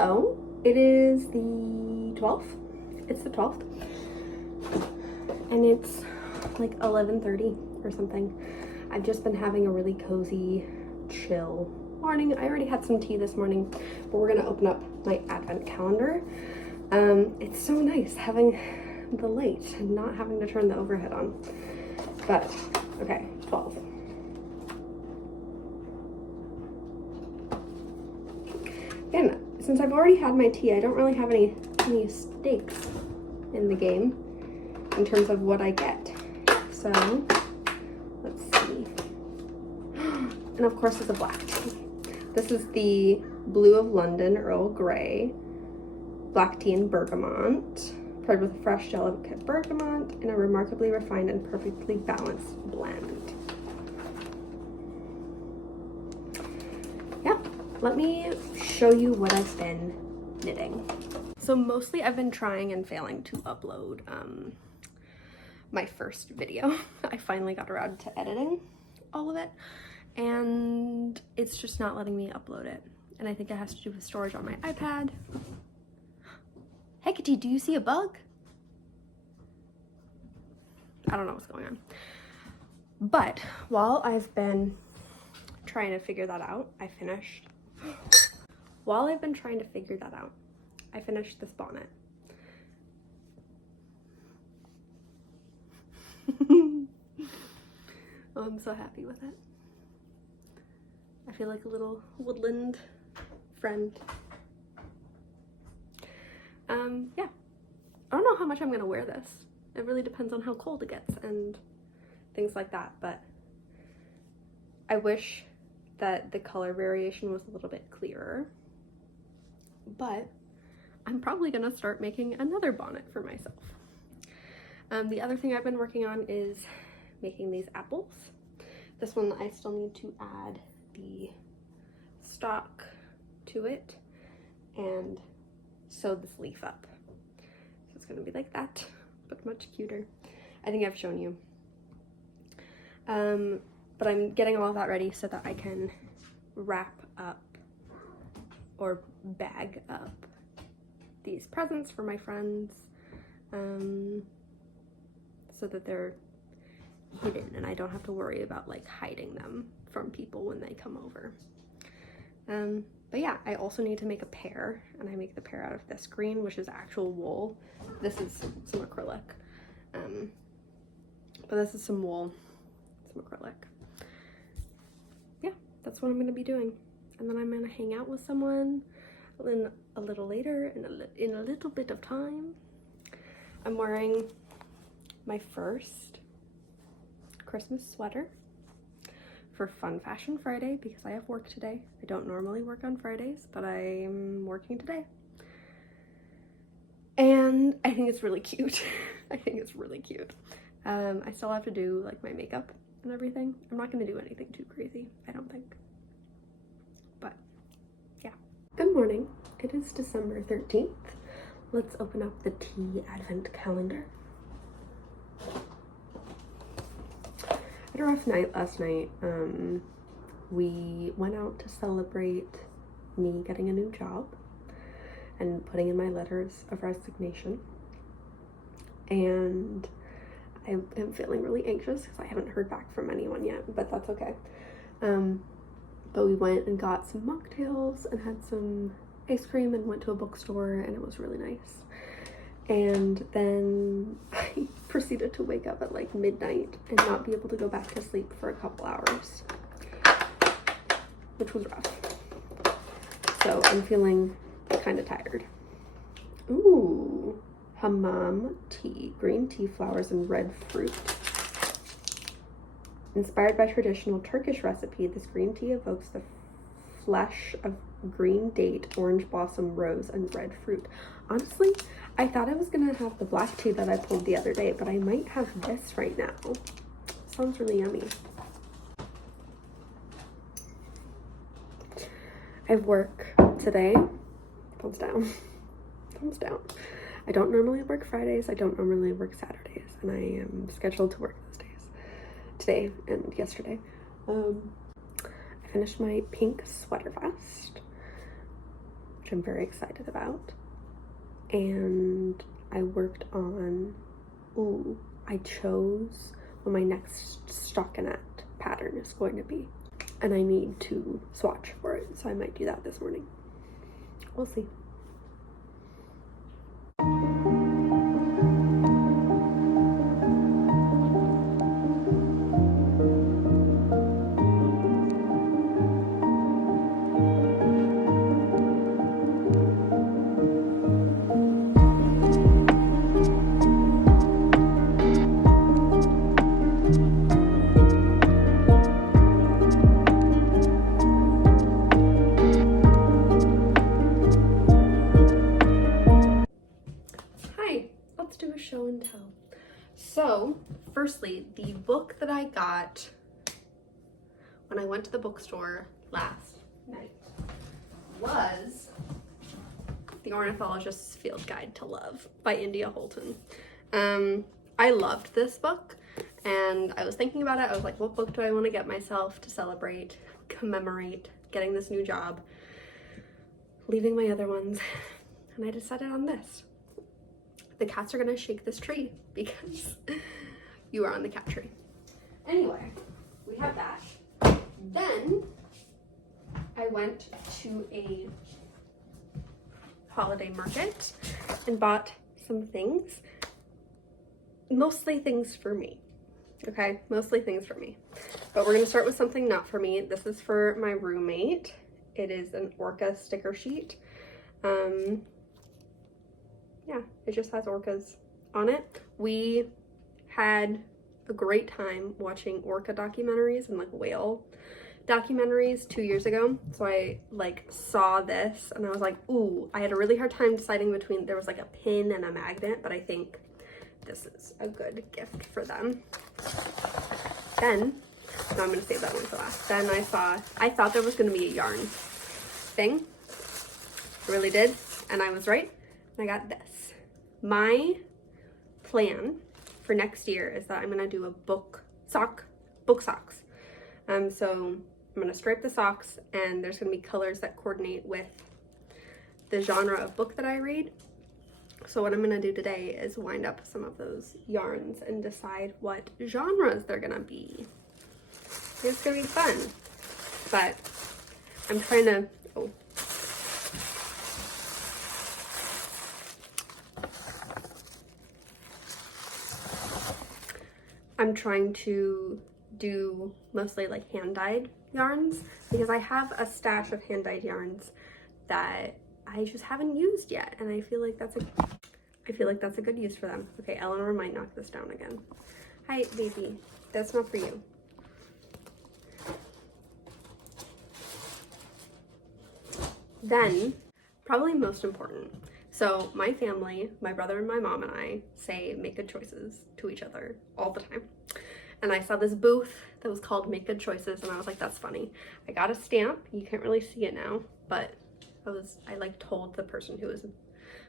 Hello, it is the 12th. It's the 12th. And it's like 11:30 or something. I've just been having a really cozy, chill morning. I already had some tea this morning, but we're gonna open up my advent calendar. It's so nice having the light and not having to turn the overhead on. But, okay, 12. Again, since I've already had my tea, I don't really have any stakes in the game in terms of what I get. So, let's see. And of course it's a black tea. This is the Blue of London Earl Grey black tea and bergamot, paired with fresh delicate bergamot in a remarkably refined and perfectly balanced blend. Yeah, let me show you what I've been knitting. So mostly I've been trying and failing to upload my first video. I finally got around to editing all of it, and it's just not letting me upload it. And I think it has to do with storage on my iPad. Hecate, do you see a bug? I don't know what's going on. But while I've been trying to figure that out, I finished this bonnet. Oh, I'm so happy with it. I feel like a little woodland friend. Yeah. I don't know how much I'm gonna wear this. It really depends on how cold it gets and things like that, but I wish that the color variation was a little bit clearer. But I'm probably gonna start making another bonnet for myself. The other thing I've been working on is making these apples. This one I still need to add the stalk to it and sew this leaf up. So it's gonna be like that, but much cuter. I think I've shown you. But I'm getting all of that ready so that I can wrap up or bag up these presents for my friends, so that they're hidden and I don't have to worry about like hiding them from people when they come over. But yeah, I also need to make a pair, and I make the pair out of this green, which is actual wool. This is some acrylic, but this is some wool, some acrylic. Yeah, that's what I'm gonna be doing. And then I'm gonna hang out with someone a little later in a little bit of time. I'm wearing my first Christmas sweater for Fun Fashion Friday because I have work today. I don't normally work on Fridays, but I'm working today. And I think it's really cute. I think it's really cute. I still have to do like my makeup and everything. I'm not gonna do anything too crazy, I don't think. But yeah. Good morning. It is December 13th. Let's open up the tea advent calendar. I had a rough night last night. We went out to celebrate me getting a new job and putting in my letters of resignation. And I am feeling really anxious because I haven't heard back from anyone yet, but that's okay. But we went and got some mocktails and had some ice cream and went to a bookstore, and it was really nice. And then I proceeded to wake up at like midnight and not be able to go back to sleep for a couple hours, which was rough. So I'm feeling kind of tired. Ooh, hammam tea, green tea flowers and red fruit. Inspired by traditional Turkish recipe, this green tea evokes the flesh of green date, orange blossom, rose, and red fruit. Honestly, I thought I was gonna have the black tea that I pulled the other day, but I might have this right now. Sounds really yummy. I have work today. Thumbs down. Thumbs down. I don't normally work Fridays. I don't normally work Saturdays, and I am scheduled to work those days. Today and yesterday. I finished my pink sweater vest, which I'm very excited about. And I worked on, I chose what my next stockinette pattern is going to be. And I need to swatch for it, so I might do that this morning. We'll see. Do a show and tell. So, firstly, the book that I got when I went to the bookstore last night was The Ornithologist's Field Guide to Love by India Holton. I loved this book, and I was thinking about it. I was like, what book do I want to get myself to celebrate, commemorate getting this new job, leaving my other ones, and I decided on this. The cats are gonna shake this tree because you are on the cat tree. Anyway, we have that. Then I went to a holiday market and bought some things. Mostly things for me, okay? Mostly things for me. But we're gonna start with something not for me. This is for my roommate. It is an orca sticker sheet. Yeah, it just has orcas on it. We had a great time watching orca documentaries and like whale documentaries 2 years ago. So I like saw this and I was like, ooh, I had a really hard time deciding between, there was like a pin and a magnet, but I think this is a good gift for them. Then, no, I'm gonna save that one for last. Then I thought there was gonna be a yarn thing. I really did, and I was right. I got this. My plan for next year is that I'm gonna do a book socks. So I'm gonna stripe the socks, and there's gonna be colors that coordinate with the genre of book that I read. So what I'm gonna do today is wind up some of those yarns and decide what genres they're gonna be. It's gonna be fun, but I'm trying to, I'm trying to do mostly like hand-dyed yarns because I have a stash of hand-dyed yarns that I just haven't used yet, and I feel like that's a good use for them. Okay, Eleanor might knock this down again. Hi, baby. That's not for you. Then, probably most important. So my family, my brother and my mom and I say make good choices to each other all the time. And I saw this booth that was called Make Good Choices, and I was like, that's funny. I got a stamp. You can't really see it now, but I like told the person who was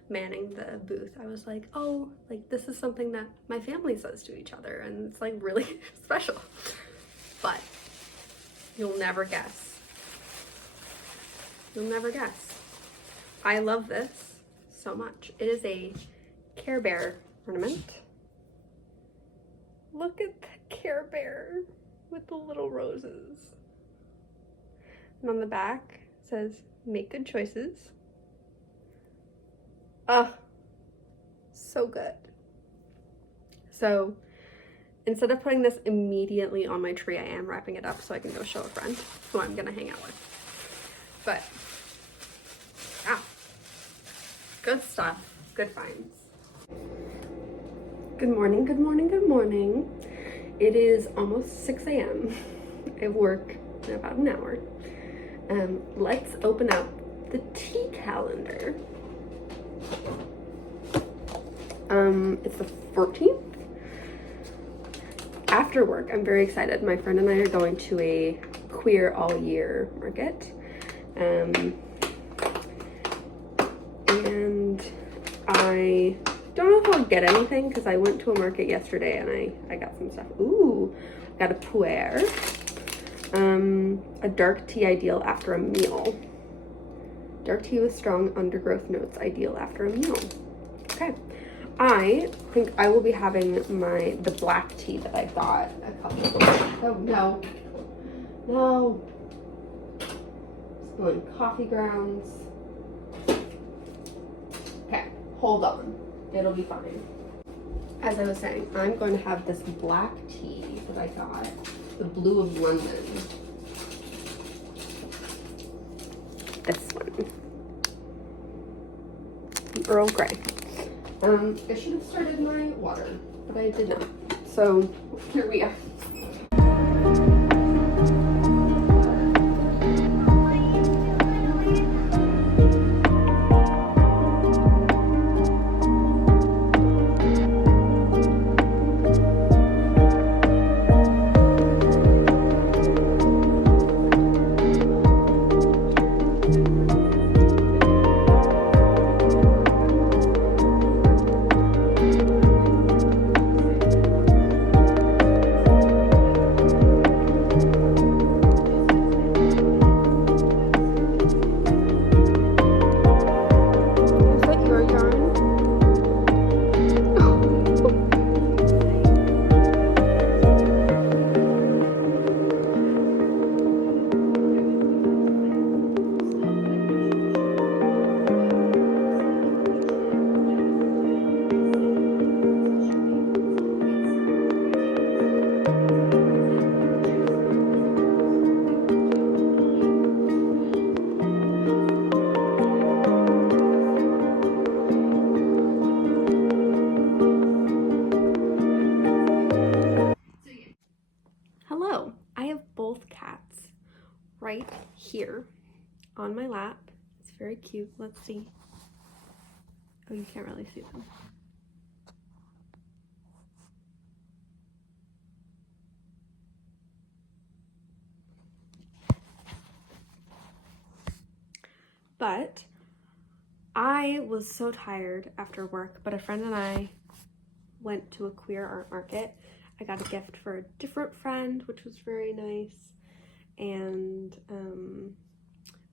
manning the booth, I was like, oh, like this is something that my family says to each other, and it's like really special. But you'll never guess. You'll never guess. I love this so much. It is a Care Bear ornament. Look at the Care Bear with the little roses. And on the back it says, make good choices. Oh, so good. So instead of putting this immediately on my tree, I am wrapping it up so I can go show a friend who I'm gonna hang out with. But, yeah, good stuff, good finds. Good morning, good morning, good morning. It is almost 6 a.m. I work in about an hour. Let's open up the tea calendar. It's the 14th. After work, I'm very excited. My friend and I are going to a queer all year market. And I don't know if I'll get anything because I went to a market yesterday and I got some stuff. Ooh, I got a pu'er. A dark tea ideal after a meal. Dark tea with strong undergrowth notes, ideal after a meal. Okay. I think I will be having the black tea that I got a couple of days. Oh, no. No. Spilling coffee grounds. Okay, hold on. It'll be fine. As I was saying, I'm going to have this black tea that I got, the Blue of London. This one. The Earl Grey. I should have started my water, but I did not. So, here we are. Hello, I have both cats right here on my lap. It's very cute. Let's see. Oh, you can't really see them. But I was so tired after work, but a friend and I went to a queer art market. I got a gift for a different friend, which was very nice. And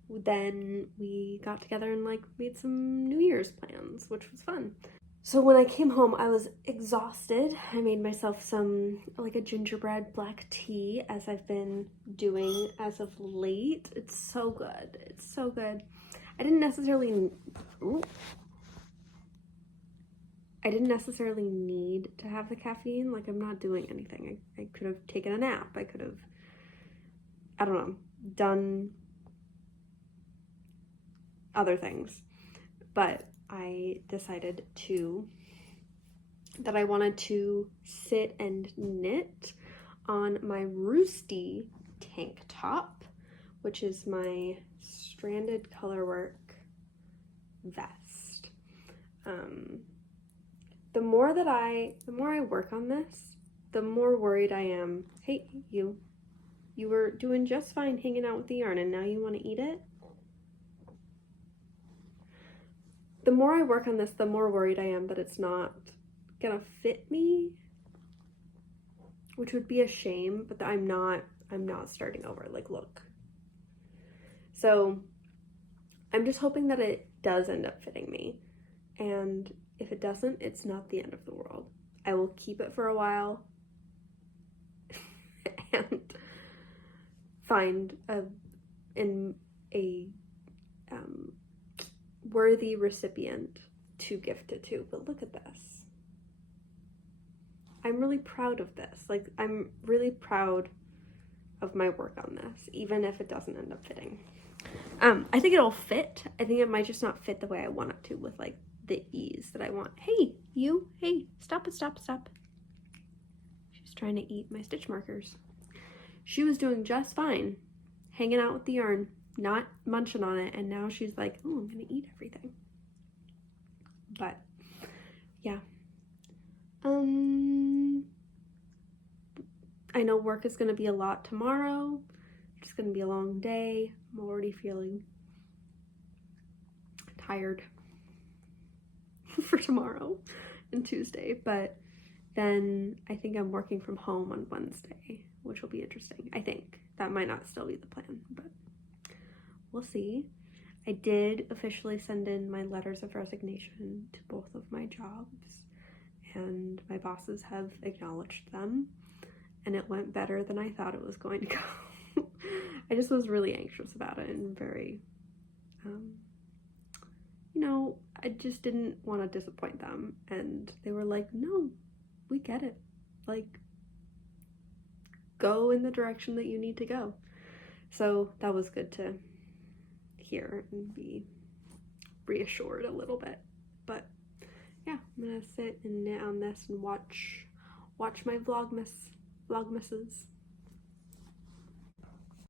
then we got together and like made some New Year's plans, which was fun. So when I came home, I was exhausted. I made myself some, like a gingerbread black tea, as I've been doing as of late. It's so good. It's so good. I didn't necessarily need to have the caffeine. Like, I'm not doing anything. I could have taken a nap. I could have, I don't know, done other things. But I decided that I wanted to sit and knit on my Roosty tank top, which is my stranded colorwork vest. The more I work on this, the more worried I am. Hey, you were doing just fine hanging out with the yarn and now you want to eat it? The more I work on this, the more worried I am that it's not gonna fit me, which would be a shame, but I'm not starting over. Like, look. So I'm just hoping that it does end up fitting me. And if it doesn't, it's not the end of the world. I will keep it for a while and find a worthy recipient to gift it to. But look at this. I'm really proud of this. Like, I'm really proud of my work on this, even if it doesn't end up fitting. I think it'll fit. I think it might just not fit the way I want it to, with like the ease that I want. Hey, you, hey, stop it, stop, stop. She's trying to eat my stitch markers. She was doing just fine, hanging out with the yarn, not munching on it, and now she's like, oh, I'm gonna eat everything. But yeah, I know work is gonna be a lot tomorrow. It's gonna be a long day. I'm already feeling tired for tomorrow and Tuesday, but then I think I'm working from home on Wednesday, which will be interesting. I think that might not still be the plan, but we'll see. I did officially send in my letters of resignation to both of my jobs, and my bosses have acknowledged them, and it went better than I thought it was going to go. I just was really anxious about it and very, you know, I just didn't want to disappoint them, and they were like, no, we get it. Like, go in the direction that you need to go. So that was good to hear and be reassured a little bit. But yeah, I'm gonna sit and knit on this and watch my vlogmases